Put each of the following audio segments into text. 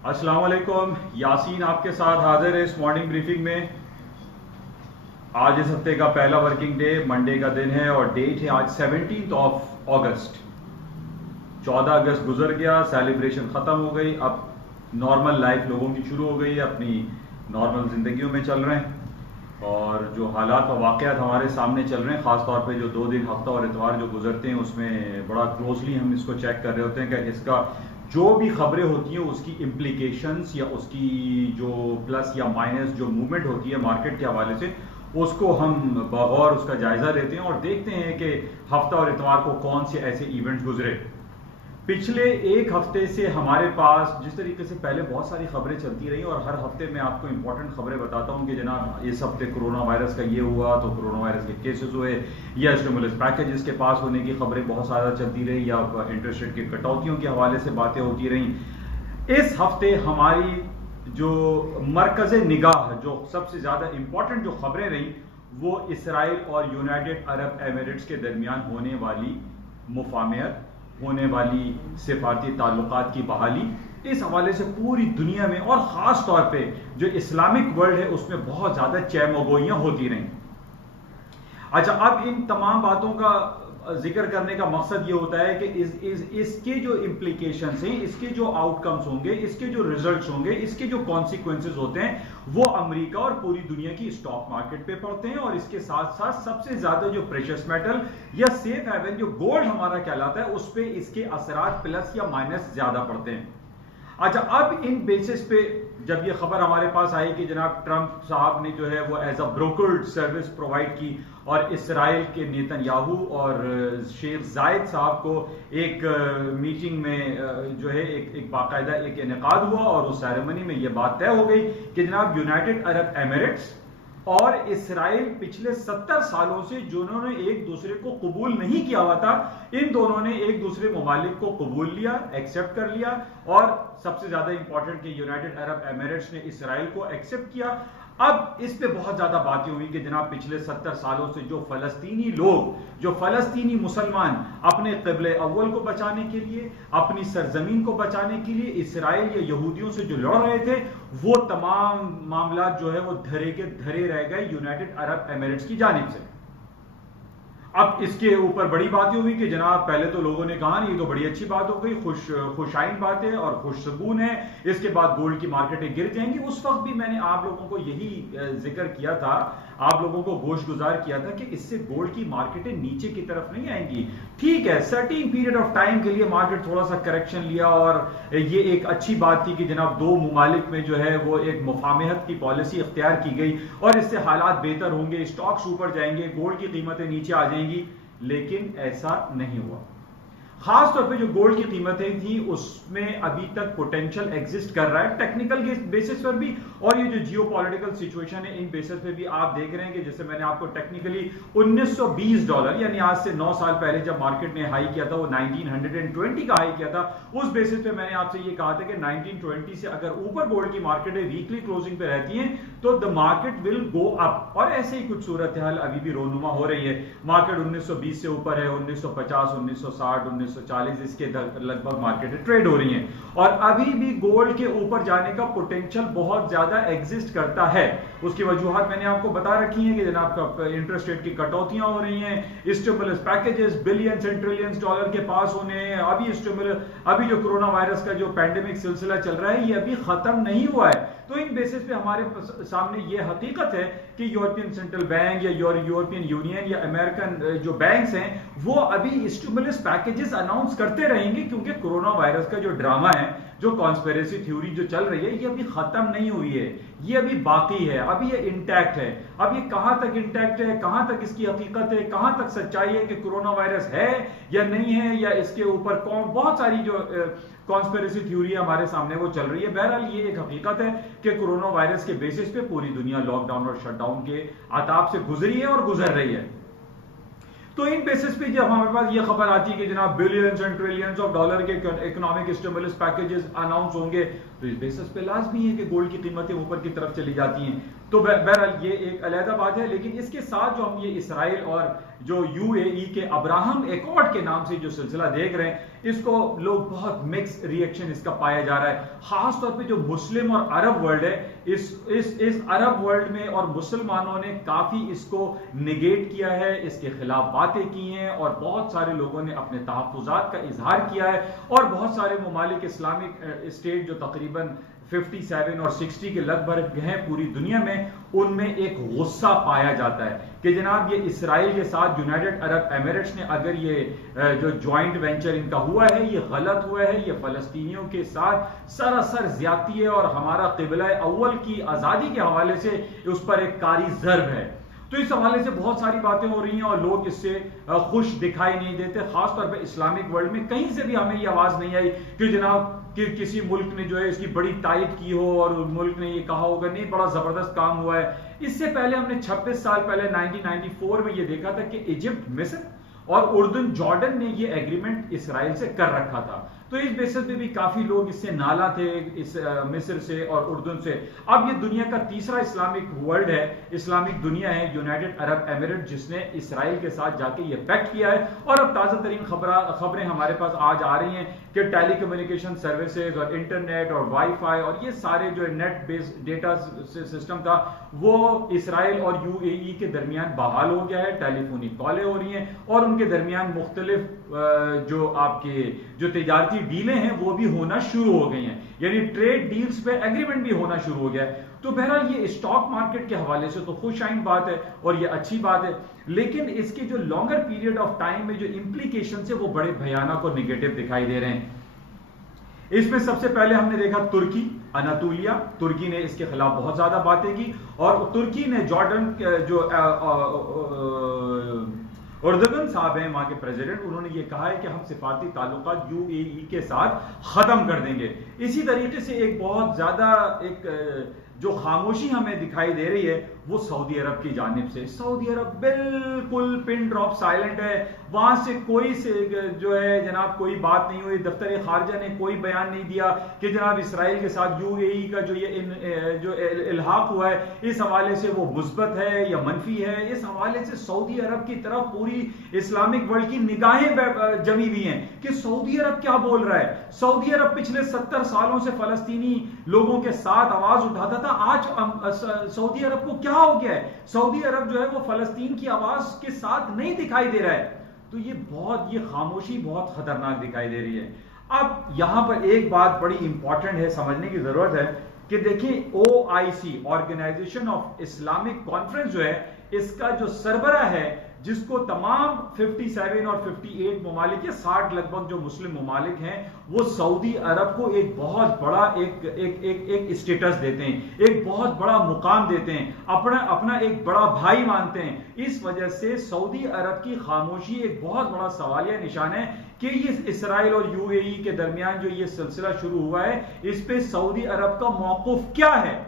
अस्सलाम वालेकुम, यासीन आपके साथ हाजिर है इस मॉर्निंग ब्रीफिंग में। आज इस हफ्ते का पहला वर्किंग डे मंडे का दिन है और डेट है आज 17 अगस्त। 14 अगस्त गुजर गया, सेलिब्रेशन खत्म हो गई, अब नॉर्मल लाइफ लोगों की शुरू हो गई है, अपनी नॉर्मल जिंदगियों में चल रहे हैं। और जो हालात व वाक़यात हमारे सामने चल रहे हैं, ख़ासतौर पे जो 2 दिन हफ्ता और इतवार जो गुजरते हैं, उसमें बड़ा क्लोजली हम इसको चेक कर रहे होते हैं कि इसका जो भी खबरें होती हैं उसकी इम्प्लीकेशंस या उसकी जो प्लस या माइनस जो मूवमेंट होती है मार्केट के हवाले से, उसको हम बगौर उसका जायजा लेते हैं और देखते हैं कि हफ्ता और इतवार को कौन से ऐसे इवेंट्स गुजरे। पिछले एक हफ्ते से हमारे पास जिस तरीके से पहले बहुत सारी खबरें चलती रही और हर हफ्ते मैं आपको इंपॉर्टेंट खबरें बताता हूं कि जनाब इस हफ्ते कोरोना वायरस का ये हुआ तो कोरोना वायरस के केसेस हुए, या स्टिमुलस पैकेजेस के पास होने की खबरें बहुत ज़्यादा चलती रही, या इंटरेस्ट रेट की कटौतियों के हवाले से बातें होती रही। इस हफ्ते हमारी जो मरकज़ निगाह, जो सबसे ज़्यादा इंपॉर्टेंट जो खबरें रही, वो इसराइल और यूनाइटेड अरब एमिरेट्स के दरमियान होने वाली मुफाहमत, होने वाली सिफारती ताल्लुकात की बहाली, इस हवाले से पूरी दुनिया में और ख़ास तौर पे जो इस्लामिक वर्ल्ड है उसमें बहुत ज़्यादा चहमगोइयाँ होती रहीं। अच्छा, अब इन तमाम बातों का जिक्र करने का मकसद ये होता है कि इसके जो इम्प्लीकेशंस हैं, इसके जो आउटकम्स होंगे, इसके जो रिजल्ट्स होंगे, इसके जो कॉन्सिक्वेंसेज होते हैं, वो अमेरिका और पूरी दुनिया की स्टॉक मार्केट पे पड़ते हैं। और इसके साथ साथ सबसे ज्यादा जो प्रेशियस मेटल या सेफ हेवन जो गोल्ड हमारा कहलाता है, उस पर इसके असरात प्लस या माइनस ज्यादा पड़ते हैं। अच्छा, अब इन बेसिस पे जब ये खबर हमारे पास आई कि जनाब ट्रंप साहब ने जो है वो as a brokered service provide की और इसराइल के नेतन्याहू और शेख जायद साहब को एक मीटिंग में जो है एक बाकायदा एक इनेकाद हुआ और उस सेरेमनी में ये बात तय हो गई कि जनाब यूनाइटेड अरब एमिरेट्स और इसराइल पिछले 70 सालों से जिन्होंने एक दूसरे को कबूल नहीं किया हुआ था, इन दोनों ने एक दूसरे ममालिक को कबूल लिया, एक्सेप्ट कर लिया। और सबसे ज्यादा इंपॉर्टेंट कि यूनाइटेड अरब एमिरेट्स ने इसराइल को एक्सेप्ट किया। अब इस पे बहुत ज्यादा बातें हुई कि जनाब पिछले 70 सालों से जो फलस्तीनी लोग, जो फलस्तीनी मुसलमान अपने क़िबले अव्वल को बचाने के लिए, अपनी सरजमीन को बचाने के लिए इसराइल या यहूदियों से जो लड़ रहे थे, वो तमाम मामला जो है वो धरे के धरे रह गए यूनाइटेड अरब एमिरेट्स की जानिब से। अब इसके ऊपर बड़ी बातें हुई कि जनाब पहले तो लोगों ने कहा नहीं, तो बड़ी अच्छी बात हो गई, खुशाइन बात है और खुशगुन है, इसके बाद गोल्ड की मार्केटें गिर जाएंगी। उस वक्त भी मैंने आप लोगों को यही जिक्र किया था, आप लोगों को गोश गुजार किया था कि इससे गोल्ड की मार्केटें नीचे की तरफ नहीं आएंगी। ठीक है, सर्टेन पीरियड ऑफ टाइम के लिए मार्केट थोड़ा सा करेक्शन लिया और ये एक अच्छी बात थी कि जनाब दो मुमालिक में जो है वो एक मुफाहमत की पॉलिसी इख्तियार की गई और इससे हालात बेहतर होंगे, स्टॉक्स ऊपर जाएंगे, गोल्ड की कीमतें नीचे आ जाएंगी। लेकिन ऐसा नहीं हुआ। खास तौर पे जो गोल्ड की कीमतें थी उसमें अभी तक पोटेंशियल एग्जिस्ट कर रहा है टेक्निकल बेसिस पर भी, और ये जो जियोपॉलिटिकल सिचुएशन है इन बेसिस पे भी आप देख रहे हैं कि जैसे मैंने आपको टेक्निकली $1920 यानी आज से 9 साल पहले जब मार्केट ने हाई किया था, वो 1920 का हाई किया था, उस बेसिस पे मैंने आपसे ये कहा था कि 1920 से अगर ऊपर गोल्ड की मार्केट वीकली क्लोजिंग पे रहती है तो the market will go up. और ऐसे ही कुछ सूरत हाल अभी भी रोनुमा हो रही है। मार्केट 1920 से ऊपर है, 1950, 1960, 1940 इसके लगभग मार्केट ट्रेड हो रही हैं और अभी भी गोल्ड के ऊपर जाने का पोटेंशियल बहुत ज्यादा एग्जिस्ट करता है। उसकी वजूहत मैंने आपको बता रखी है कि जनाब इंटरेस्ट रेट की कटौतियां हो रही हैं, stimulus packages billions and trillions dollar के पास होने हैं, अभी जो कोरोना वायरस का जो पैंडेमिक सिलसिला चल रहा है ये अभी खत्म नहीं हुआ है। तो इन बेसिस पे हमारे सामने ये हकीकत है कि यूरोपियन सेंट्रल बैंक या यूरोपियन यूनियन या अमेरिकन जो बैंक्स हैं वो अभी स्टिमुलस पैकेजेस अनाउंस करते रहेंगे, क्योंकि कोरोना वायरस का जो ड्रामा है, जो कॉन्स्पिरेसी थ्योरी जो चल रही है, ये अभी खत्म नहीं हुई है, ये अभी बाकी है, अभी ये इंटैक्ट है। अब ये कहां तक इंटैक्ट है, कहां तक इसकी हकीकत है, कहां तक सच्चाई है कि कोरोना वायरस है या नहीं है, या इसके ऊपर कौन, बहुत सारी जो कॉन्स्पिरेसी थ्योरी हमारे सामने वो चल रही है। बहरहाल ये एक हकीकत है कि कोरोना वायरस के बेसिस पे पूरी दुनिया लॉकडाउन और शटडाउन के आताब से गुजरी है और गुजर रही है। तो इन बेसिस पे जब हमारे पास ये खबर आती है कि जनाब billions and trillions of dollar के इकोनॉमिक स्टिमुलस पैकेजेस अनाउंस होंगे, तो इस बेसिस पे लाजमी है कि गोल्ड की कीमतें ऊपर की तरफ चली जाती हैं। तो बहरहाल ये एक अलहदा बात है, लेकिन इसके साथ जो हम ये इसराइल और जो यूएई के अब्राहम एकॉर्ड के नाम से जो सिलसिला देख रहे हैं, इसको लोग बहुत मिक्स रिएक्शन इसका पाया जा रहा है। खास तौर पे जो मुस्लिम और अरब वर्ल्ड है, इस अरब वर्ल्ड में और मुसलमानों ने काफी इसको निगेट किया है, इसके खिलाफ बातें की हैं और बहुत सारे लोगों ने अपने तहफ्फुज़ात का इजहार किया है। और बहुत सारे ममालिक इस्लामिक स्टेट जो तकरीबन 57 और 60 के लगभग हैं पूरी दुनिया में, उनमें एक गुस्सा पाया जाता है कि जनाब ये इसराइल के साथ यूनाइटेड अरब एमिरेट्स ने अगर ये जो जॉइंट वेंचर इनका हुआ है ये गलत हुआ है, ये फलस्तीनियों के साथ सरासर ज्यादती है और हमारा क़िबला अव्वल की आज़ादी के हवाले से उस पर एक कारी ज़र्ब है। तो इस हवाले से बहुत सारी बातें हो रही हैं और लोग इससे खुश दिखाई नहीं देते। खासतौर पर इस्लामिक वर्ल्ड में कहीं से भी हमें ये आवाज नहीं आई कि जनाब कि किसी मुल्क ने जो है इसकी बड़ी तारीफ की हो और मुल्क ने ये कहा होगा नहीं बड़ा जबरदस्त काम हुआ है। इससे पहले हमने 26 साल पहले 1994 में ये देखा था कि इजिप्ट, मिस्र और उर्दन, जॉर्डन ने ये एग्रीमेंट इसराइल से कर रखा था। तो इस बेसिस पे भी काफी लोग इससे नाला थे, इस मिस्र से और उर्दन से। अब ये दुनिया का तीसरा इस्लामिक वर्ल्ड है, इस्लामिक दुनिया है, यूनाइटेड अरब एमिरेट, जिसने इसराइल के साथ जाके ये पैक्ट किया है। और अब ताजा तरीन खबरें हमारे पास आज आ रही हैं कि टेलीकम्युनिकेशन सर्विसेज और इंटरनेट और वाईफाई और ये सारे जो नेट बेस्ड डेटा सिस्टम था वो इसराइल और यूएई के दरमियान बहाल हो गया है। टेलीफोनिक कॉलें हो रही हैं और उनके दरमियान मुख्तलिफ जो आपके जो तिजारती डीलें हैं वो भी होना शुरू हो गई हैं, यानी ट्रेड डील्स पे एग्रीमेंट भी होना शुरू हो गया है। तो बहरहाल ये स्टॉक मार्केट के हवाले से तो खुशाइन बात है और ये अच्छी बात है, लेकिन इसके जो लॉन्गर पीरियड ऑफ टाइम में जो इंप्लीकेशन है वो बड़े भयानक और निगेटिव दिखाई दे रहे हैं। इसमें सबसे पहले हमने देखा तुर्की, अनातोलिया, तुर्की ने इसके खिलाफ बहुत ज्यादा बातें की और तुर्की ने जॉर्डन जो उर्दगन साहब हैं वहां के प्रेसिडेंट, उन्होंने ये कहा है कि हम सिफारती ताल्लुकात यूएई के साथ खत्म कर देंगे। इसी तरीके से एक बहुत ज्यादा एक जो खामोशी हमें दिखाई दे रही है वो सऊदी अरब की जानिब से। सऊदी अरब बिल्कुल पिन ड्रॉप साइलेंट है, वहां से कोई से जो है जनाब कोई बात नहीं हुई। दफ्तर खारजा ने कोई बयान नहीं दिया कि जनाब इसराइल के साथ यूएई का जो ये जो इल्हाक हुआ है इस हवाले से वो मुस्बत है या मनफी है। इस हवाले से सऊदी अरब की तरफ पूरी इस्लामिक वर्ल्ड की निगाहें जमी हुई हैं कि सऊदी अरब क्या बोल रहा है। सऊदी अरब पिछले 70 सालों से फलस्तीनी लोगों के साथ आवाज उठाता था, आज सऊदी अरब को क्या हो गया है? सऊदी अरब जो है वो फलस्तीन की आवाज के साथ नहीं दिखाई दे रहा है। तो ये खामोशी बहुत खतरनाक दिखाई दे रही है। अब यहां पर एक बात बड़ी इंपॉर्टेंट है, समझने की जरूरत है कि देखिए OIC, Organisation of Islamic Conference जो है, इसका जो सरबरा है जिसको तमाम 57 और 58 ममालिक या 60 लगभग जो मुस्लिम ममालिक हैं वो सऊदी अरब को एक बहुत बड़ा एक स्टेटस देते हैं, एक बहुत बड़ा मुकाम देते हैं, अपना एक बड़ा भाई मानते हैं। इस वजह से सऊदी अरब की खामोशी एक बहुत बड़ा सवालिया निशान है कि ये इसराइल और यूएई के दरमियान जो ये सिलसिला शुरू हुआ है इस पे सऊदी अरब का मौक़िफ़ क्या है।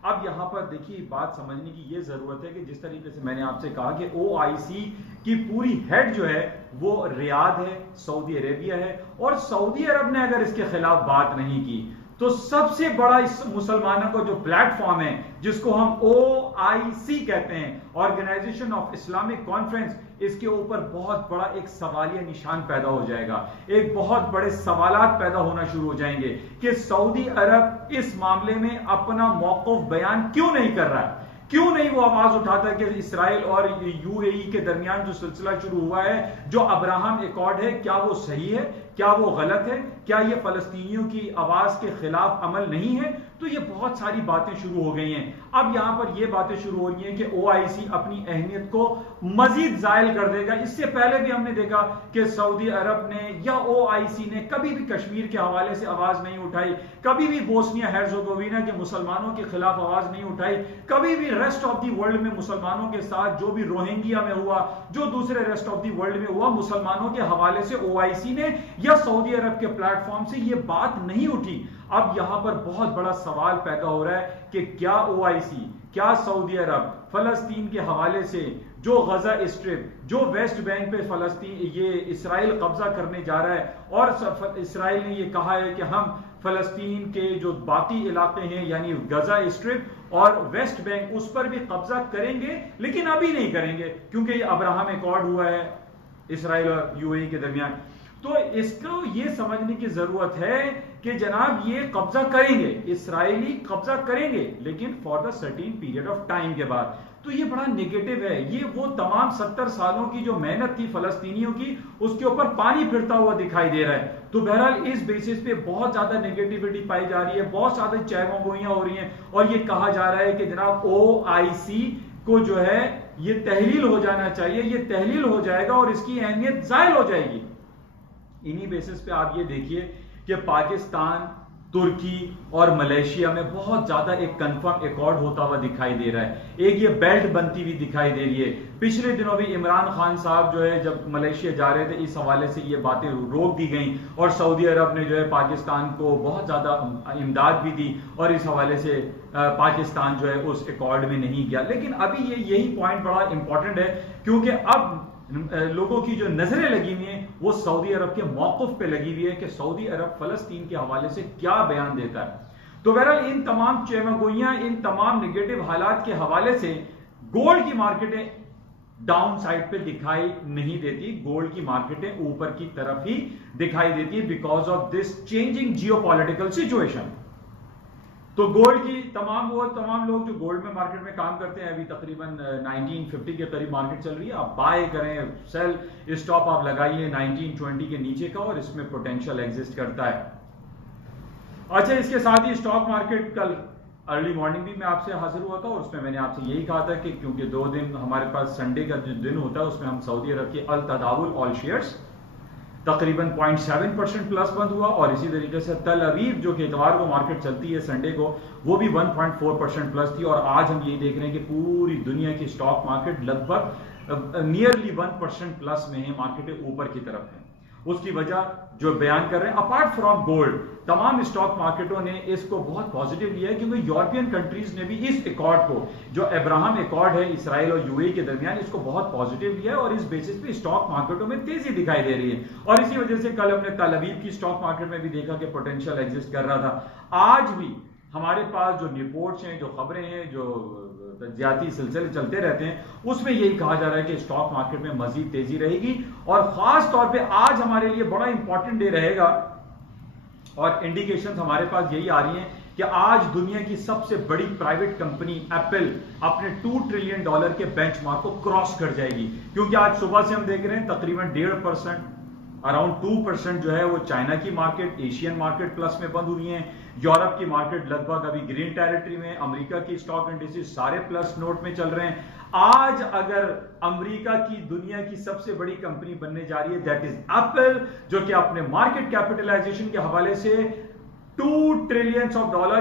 अब यहां पर देखिए बात समझने की यह जरूरत है कि जिस तरीके से मैंने आपसे कहा कि OIC की पूरी हेड जो है वो रियाद है, सऊदी अरेबिया है, और सऊदी अरब ने अगर इसके खिलाफ बात नहीं की तो सबसे बड़ा इस मुसलमानों का जो प्लेटफॉर्म है जिसको हम OIC कहते हैं, ऑर्गेनाइजेशन ऑफ इस्लामिक कॉन्फ्रेंस, इसके ऊपर बहुत बड़ा एक सवालिया निशान पैदा हो जाएगा। एक बहुत बड़े सवालात पैदा होना शुरू हो जाएंगे कि सऊदी अरब इस मामले में अपना मौक़िफ़ बयान क्यों नहीं कर रहा है, क्यों नहीं वो आवाज उठाता कि इसराइल और यूएई के दरमियान जो सिलसिला शुरू हुआ है, जो अब्राहम एकॉर्ड है, क्या वो सही है, क्या वो गलत है, क्या ये फलस्तीनियों की आवाज के खिलाफ अमल नहीं है। तो ये बहुत सारी बातें शुरू हो गई हैं। अब यहां पर ये बातें शुरू हो रही हैं कि OIC अपनी अहमियत को मजीद जायल कर देगा। इससे पहले भी हमने देखा कि सऊदी अरब ने या OIC ने कभी भी कश्मीर के हवाले से आवाज नहीं उठाई, कभी भी बोस्निया हेर्ज़ेगोविना के मुसलमानों के खिलाफ आवाज नहीं उठाई, कभी भी रेस्ट ऑफ दी वर्ल्ड में मुसलमानों के साथ जो भी रोहिंग्या में हुआ, जो दूसरे रेस्ट ऑफ दी वर्ल्ड में हुआ, मुसलमानों के हवाले से OIC ने या सऊदी अरब के प्लेटफॉर्म से ये बात नहीं उठी। अब यहां पर बहुत बड़ा सवाल पैदा हो रहा है कि क्या OIC, क्या सऊदी अरब फलस्तीन के हवाले से जो गजा स्ट्रिप, जो वेस्ट बैंक पे फलस्तीन ये इसराइल कब्जा करने जा रहा है और इसराइल ने ये कहा है कि हम फलस्तीन के जो बाकी इलाके हैं यानी गजा स्ट्रिप और वेस्ट बैंक, उस पर भी कब्जा करेंगे, लेकिन अभी नहीं करेंगे क्योंकि ये अब्राहम एकॉर्ड हुआ है इसराइल और यूएई के दरमियान। तो इसको ये समझने की जरूरत है कि जनाब ये कब्जा करेंगे, इसराइली कब्जा करेंगे, लेकिन for the certain period of time के बाद। तो ये बड़ा नेगेटिव है, ये वो तमाम 70 सालों की जो मेहनत थी फलस्तीनियों की, उसके ऊपर पानी फिरता हुआ दिखाई दे रहा है। तो बहरहाल इस बेसिस पे बहुत ज्यादा नेगेटिविटी पाई जा रही है, बहुत ज्यादा चहमगोइयां हो रही हैं, और ये कहा जा रहा है कि जनाब OIC को जो है ये तहलील हो जाना चाहिए, ये तहलील हो जाएगा और इसकी अहमियत जायल हो जाएगी। इन्हीं बेसिस पे आप ये देखिए कि पाकिस्तान, तुर्की और मलेशिया में बहुत ज्यादा एक कंफर्म एकॉर्ड होता हुआ दिखाई दे रहा है, एक ये बेल्ट बनती हुई दिखाई दे रही है। पिछले दिनों भी इमरान खान साहब जो है जब मलेशिया जा रहे थे, इस हवाले से ये बातें रोक दी गई और सऊदी अरब ने जो है पाकिस्तान को बहुत ज्यादा इमदाद भी दी और इस हवाले से पाकिस्तान जो है उस एकॉर्ड में नहीं गया। लेकिन अभी यही पॉइंट बड़ा इंपॉर्टेंट है क्योंकि अब लोगों की जो नजरें लगी हुई हैं वो सऊदी अरब के मौक़िफ़ पे लगी हुई है कि सऊदी अरब फलस्तीन के हवाले से क्या बयान देता है। तो बहरहाल इन तमाम चेमगोइयां, इन तमाम नेगेटिव हालात के हवाले से गोल्ड की मार्केटें डाउन साइड पे दिखाई नहीं देती, गोल्ड की मार्केटें ऊपर की तरफ ही दिखाई देती है because of this changing geopolitical situation. तो गोल्ड की तमाम लोग जो गोल्ड में मार्केट में काम करते हैं, अभी तकरीबन 1950 के करीब मार्केट चल रही है, आप बाय करें, सेल स्टॉप आप लगाइए 1920 के नीचे का और इसमें पोटेंशियल एग्जिस्ट करता है। अच्छा, इसके साथ ही स्टॉक मार्केट कल अर्ली मॉर्निंग भी मैं आपसे हाजिर हुआ था और उसमें मैंने आपसे यही कहा था कि क्योंकि 2 दिन हमारे पास संडे का जो दिन होता है उसमें हम सऊदी अरब के अल तदावुल ऑल शेयर्स तकरीबन 0.7% प्लस बंद हुआ और इसी तरीके से तल अवीव जो कि इतवार को मार्केट चलती है संडे को, वो भी 1.4% प्लस थी। और आज हम यही देख रहे हैं कि पूरी दुनिया की स्टॉक मार्केट लगभग नियरली 1% प्लस में है, मार्केटें ऊपर की तरफ है। उसकी वजह जो बयान कर रहे हैं, अपार्ट फ्रॉम गोल्ड, तमाम स्टॉक मार्केटों ने इसको बहुत पॉजिटिव लिया है क्योंकि यूरोपियन कंट्रीज ने भी इस एकॉर्ड को, जो अब्राहम एकॉर्ड है इसराइल और यूएई के दरमियान, इसको बहुत पॉजिटिव लिया है और इस बेसिस पे स्टॉक मार्केटों में तेजी दिखाई दे रही है। और इसी वजह से कल हमने तल अवीव की स्टॉक मार्केट में भी देखा कि पोटेंशियल एग्जिस्ट कर रहा था। आज भी हमारे पास जो रिपोर्ट्स हैं, जो खबरें हैं, जो तज्जियाती सिलसिले चलते रहते हैं, उसमें यही कहा जा रहा है कि स्टॉक मार्केट में मजीद तेजी रहेगी और खास तौर पे आज हमारे लिए बड़ा इंपॉर्टेंट डे रहेगा और इंडिकेशंस हमारे पास यही आ रही हैं कि आज दुनिया की सबसे बड़ी प्राइवेट कंपनी एप्पल अपने $2 ट्रिलियन के बेंचमार्क को क्रॉस कर जाएगी, क्योंकि आज सुबह से हम देख रहे हैं तकरीबन 1.5%, अराउंड 2% जो है वो चाइना की मार्केट, एशियन मार्केट प्लस में बंद हुई है, यूरोप की मार्केट लगभग अभी ग्रीन टेरिटरी में, अमेरिका की स्टॉक इंडिसेस सारे प्लस नोट में चल रहे हैं। आज अगर अमेरिका की दुनिया की सबसे बड़ी कंपनी बनने जा रही है दैट इज एप्पल, जो कि अपने मार्केट कैपिटलाइजेशन के हवाले से $2 ट्रिलियन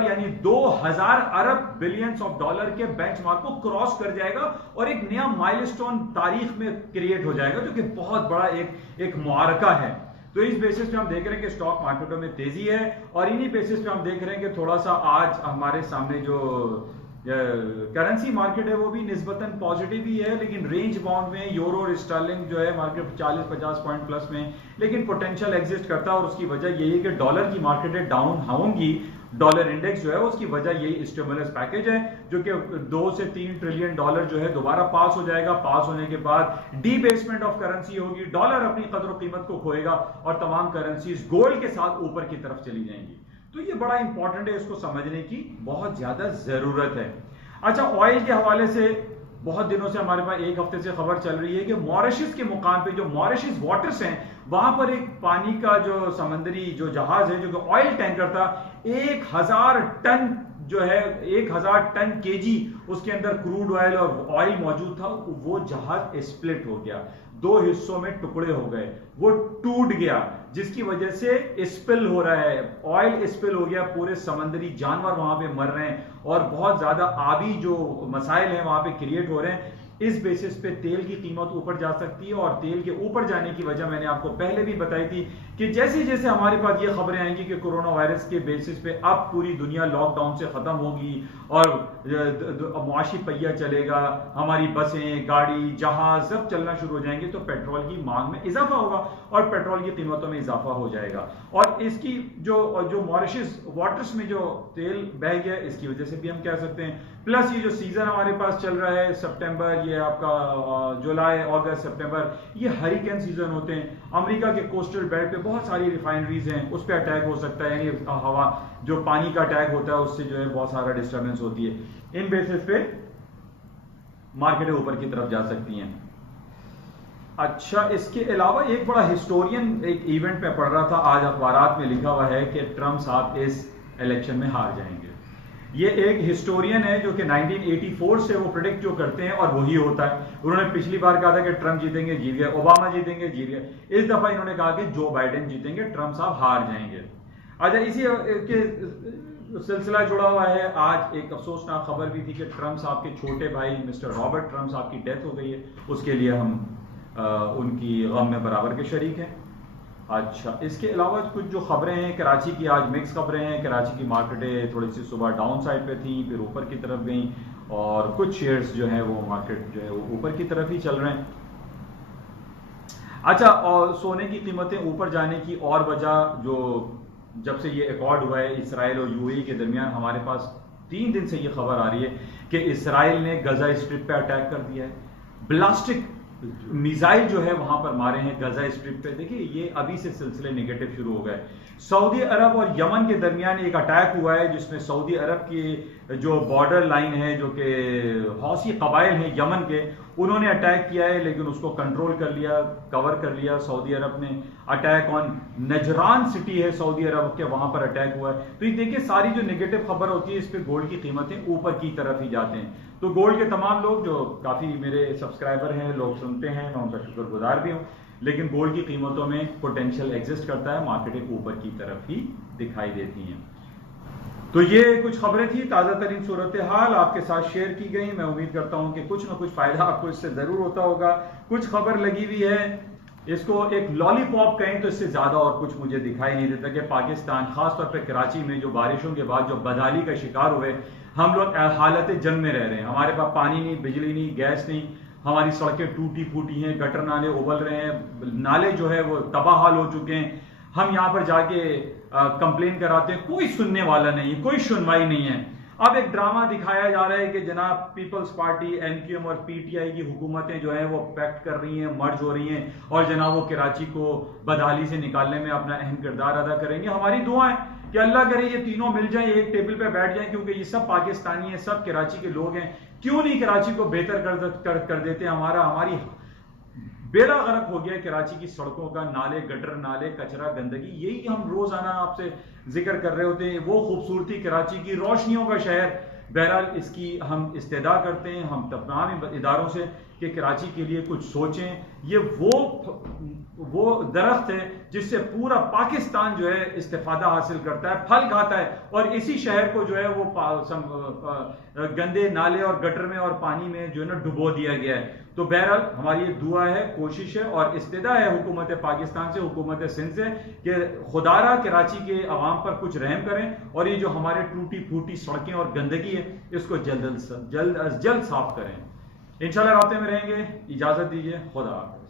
यानी 2000 अरब बिलियंस ऑफ डॉलर के बेंचमार्क को क्रॉस कर जाएगा और एक नया माइलस्टोन तारीख में क्रिएट हो जाएगा, जो कि बहुत बड़ा एक मुआरका है। तो इस बेसिस पे हम देख रहे हैं कि स्टॉक मार्केटों में तेजी है और इन्हीं बेसिस पे हम देख रहे हैं कि थोड़ा सा आज हमारे सामने जो करेंसी मार्केट है वो भी निस्बतन पॉजिटिव ही है, लेकिन रेंज बाउंड में यूरो और स्टर्लिंग जो है मार्केट 40-50 पॉइंट प्लस में, लेकिन पोटेंशियल एग्जिस्ट करता है और उसकी वजह यही है कि डॉलर की मार्केटें डाउन होंगी। डॉलर इंडेक्स जो है उसकी वजह यही स्टिमुलस पैकेज है जो कि 2 से 3 ट्रिलियन डॉलर जो है दोबारा पास हो जाएगा। पास होने के बाद डीबेसमेंट ऑफ करेंसी होगी, डॉलर अपनी कदर कीमत को खोएगा और तमाम करेंसीज गोल्ड के साथ ऊपर की तरफ चली जाएंगी। तो ये बड़ा इंपॉर्टेंट है, इसको समझने की बहुत ज्यादा जरूरत है। अच्छा, ऑयल के हवाले से बहुत दिनों से हमारे पास, एक हफ्ते से खबर चल रही है कि मॉरिशस के मुकाम पे जो मॉरिशस वाटर्स हैं वहां पर एक पानी का जो समंदरी जो जहाज है जो कि ऑयल टैंकर था, 1000 टन जो है 1000 टन केजी उसके अंदर क्रूड ऑयल और ऑयल मौजूद था, वो जहाज स्प्लिट हो गया, 2 हिस्सों में टुकड़े हो गए, वो टूट गया, जिसकी वजह से स्पिल हो रहा है, ऑयल स्पिल हो गया, पूरे समंदरी जानवर वहां पे मर रहे हैं और बहुत ज्यादा आबी जो मसाइल हैं वहां पे क्रिएट हो रहे हैं। इस बेसिस पे तेल की कीमत ऊपर जा सकती है। और तेल के ऊपर जाने की वजह मैंने आपको पहले भी बताई थी कि जैसे जैसे हमारे पास ये खबरें आएंगी कि कोरोना वायरस के बेसिस पे अब पूरी दुनिया लॉकडाउन से खत्म होगी और मुआशी पहिया चलेगा, हमारी बसें, गाड़ी, जहाज सब चलना शुरू हो जाएंगे, तो पेट्रोल की मांग में इजाफा होगा और पेट्रोल की कीमतों में इजाफा हो जाएगा। और इसकी जो मॉरिशस वाटर्स में जो तेल बह गया, इसकी वजह से भी हम कह सकते हैं। प्लस ये जो सीजन हमारे पास चल रहा है सितंबर, ये आपका जुलाई, अगस्त, सितंबर, ये हरिकेन सीजन होते हैं। अमेरिका के कोस्टल बेल्ट पे बहुत सारी रिफाइनरीज हैं, उस पर अटैक हो सकता है, यानी हवा जो पानी का अटैक होता है उससे जो है बहुत सारा डिस्टर्बेंस होती है। इन बेसिस पे मार्केटें ऊपर की तरफ जा सकती हैं। अच्छा, इसके अलावा एक बड़ा हिस्टोरियन एक इवेंट में पढ़ रहा था, आज अखबारात में लिखा हुआ है कि ट्रंप साहब इस इलेक्शन में हार जाएंगे। ये एक हिस्टोरियन है जो कि 1984 से वो प्रेडिक्ट जो करते हैं और वही होता है। उन्होंने पिछली बार कहा था कि ट्रंप जीतेंगे, जीत गए, ओबामा जीतेंगे, जीत गए। इस दफा इन्होंने कहा कि जो बाइडेन जीतेंगे, ट्रंप साहब हार जाएंगे। अच्छा, इसी के सिलसिला जुड़ा हुआ है, आज एक अफसोसनाक खबर भी थी कि ट्रंप साहब के छोटे भाई मिस्टर रॉबर्ट ट्रंप साहब की डेथ हो गई है। उसके लिए हम उनकी गम में बराबर के शरीक हैं। अच्छा, इसके अलावा कुछ जो खबरें हैं कराची की, आज मिक्स खबरें हैं। कराची की मार्केटें थोड़ी सी सुबह डाउन साइड पे थी, फिर ऊपर की तरफ गई, और कुछ शेयर्स जो है वो मार्केट जो है वो ऊपर की तरफ ही चल रहे हैं। अच्छा, और सोने की कीमतें ऊपर जाने की और वजह, जो जब से ये अकॉर्ड हुआ है इसराइल और यूएई के दरमियान, हमारे पास 3 दिन से ये खबर आ रही है कि इसराइल ने गजा स्ट्रिप पे अटैक कर दिया है। ब्लास्टिक मिसाइल जो है वहां पर मारे हैं गजा स्ट्रिप पे। देखिए, ये अभी से सिलसिले नेगेटिव शुरू हो गए। सऊदी अरब और यमन के दरमियान एक अटैक हुआ है जिसमें सऊदी अरब की जो बॉर्डर लाइन है, जो कि हौसी कबाइल हैं यमन के, उन्होंने अटैक किया है, लेकिन उसको कंट्रोल कर लिया, कवर कर लिया सऊदी अरब ने। अटैक ऑन नजरान सिटी है सऊदी अरब के, वहां पर अटैक हुआ है। तो ये देखिए, सारी जो नेगेटिव खबर होती है इस पर गोल्ड की कीमतें ऊपर की तरफ ही जाते हैं। तो गोल्ड के तमाम लोग जो काफी मेरे सब्सक्राइबर हैं, लोग सुनते हैं, मैं उनका शुक्रगुजार भी हूं, लेकिन गोल्ड की कीमतों में पोटेंशियल एग्जिस्ट करता है, मार्केटें ऊपर की तरफ ही दिखाई देती हैं। तो ये कुछ खबरें थी, ताजा तरीन सूरत हाल आपके साथ शेयर की गई। मैं उम्मीद करता हूं कि कुछ ना कुछ फायदा आपको इससे जरूर होता होगा। कुछ खबर लगी हुई है, इसको एक लॉलीपॉप कहें तो इससे ज्यादा और कुछ मुझे दिखाई नहीं देता कि पाकिस्तान, खासतौर पर कराची में जो बारिशों के बाद जो बदहाली का शिकार हुए, हम लोग हालत जंग में रह रहे हैं। हमारे पास पानी नहीं, बिजली नहीं, गैस नहीं, हमारी सड़कें टूटी फूटी हैं, गटर नाले उबल रहे हैं, नाले जो है वो तबाह हाल हो चुके हैं। हम यहाँ पर जाके कंप्लेन कराते हैं, कोई सुनने वाला नहीं, कोई सुनवाई नहीं है। अब एक ड्रामा दिखाया जा रहा है कि जनाब पीपल्स पार्टी, एमक्यूएम और पीटीआई की हुकूमतें जो है वो पैक्ट कर रही हैं, मर्ज हो रही हैं, और जनाब वो कराची को बदहाली से निकालने में अपना अहम किरदार अदा करेंगे। हमारी दुआ है कि अल्लाह करे ये तीनों मिल जाएं, एक टेबल पे बैठ जाएं, क्योंकि ये सब पाकिस्तानी हैं, सब कराची के लोग हैं। क्यों नहीं कराची को बेहतर कर देते। हमारी बेड़ा गर्क हो गया कराची की सड़कों का, नाले, गटर नाले, कचरा, गंदगी, यही हम रोजाना आपसे जिक्र कर रहे होते हैं। वो खूबसूरती कराची की, रोशनियों का शहर, बहरहाल इसकी हम इस्तेदा करते हैं हम तमाम इदारों से कि कराची के लिए कुछ सोचें। ये वो दरख्त है जिससे पूरा पाकिस्तान जो है इस्तेफादा हासिल करता है, फल खाता है, और इसी शहर को जो है वो गंदे नाले और गटर में और पानी में जो है ना डुबो दिया गया है। तो बहरहाल हमारी ये दुआ है, कोशिश है और इस्तेदा है हुकूमत पाकिस्तान से, हुकूमत सिंध से, कि खुदारा कराची के अवाम पर कुछ रहम करें और ये जो हमारे टूटी फूटी सड़कें और गंदगी है इसको जल्द अज जल्द साफ करें। इंशाल्लाह रास्ते में रहेंगे। इजाजत दीजिए, खुदा हाफिज़।